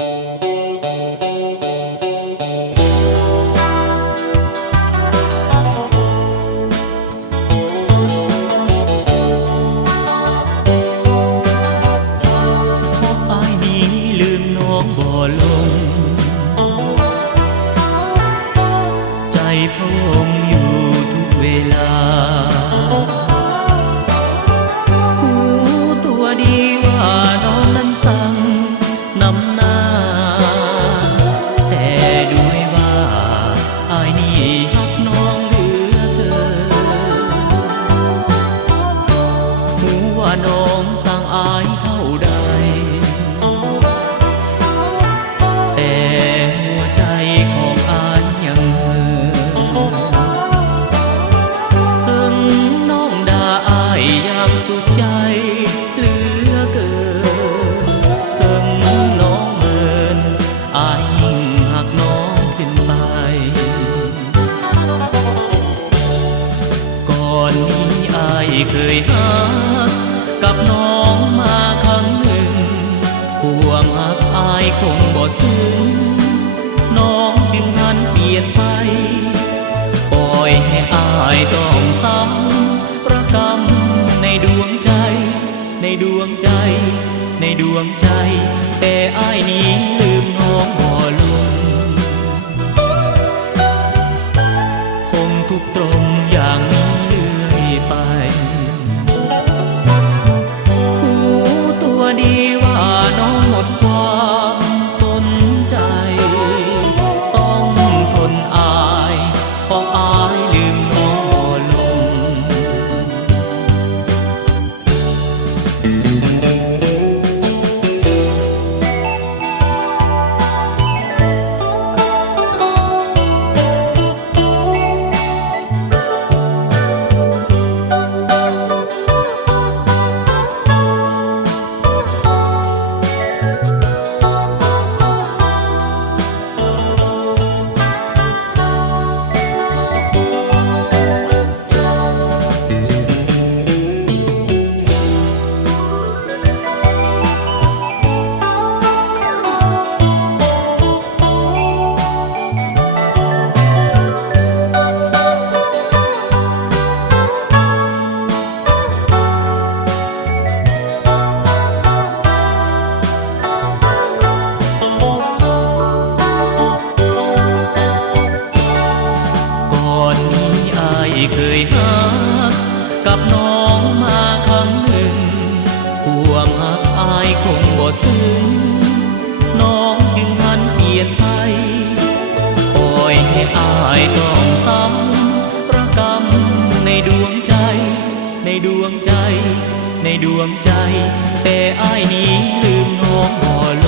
ลงใจพะวงอยู่ทุกเวลาหูตัวดีว่าน้องนั้นสั่งนำหน้าแต่ด้วยว่าอายนี่ฮักน้องเหลือเกินหูว่าน้องสั่งอายเท่าใดสุขใจเหลือเกินเพิ่งน้องเมินอายยิ่งหักน้องขึ้นไปก่อนนี้อายเคยหักกับน้องมาครั้งหนึ่งห่วงหักอายคงบ่ซึ้งน้องจึงหันเปลี่ยนไปปล่อยให้อายต้องซ้ำประกำในดวงใจในดวงใจในดวงใจแต่อ้ายนี้ลืมน้องบ่ลงคงทุกตรงอย่างนี้เรื่อยไปหูตัวดีว่าน้องหมดความสนใจต้องทนอายเพราะอายลืมน้องบ่ลงเคยหักกับน้องมาครั้งหนึ่งห่วงหักอายคงบ่ซึ้งน้องจึงหันเปลี่ยนไปปล่อยให้อายต้องซ้ำประกำในดวงใจในดวงใจในดวงใจแต่อายนี้ลืมน้องบ่ลง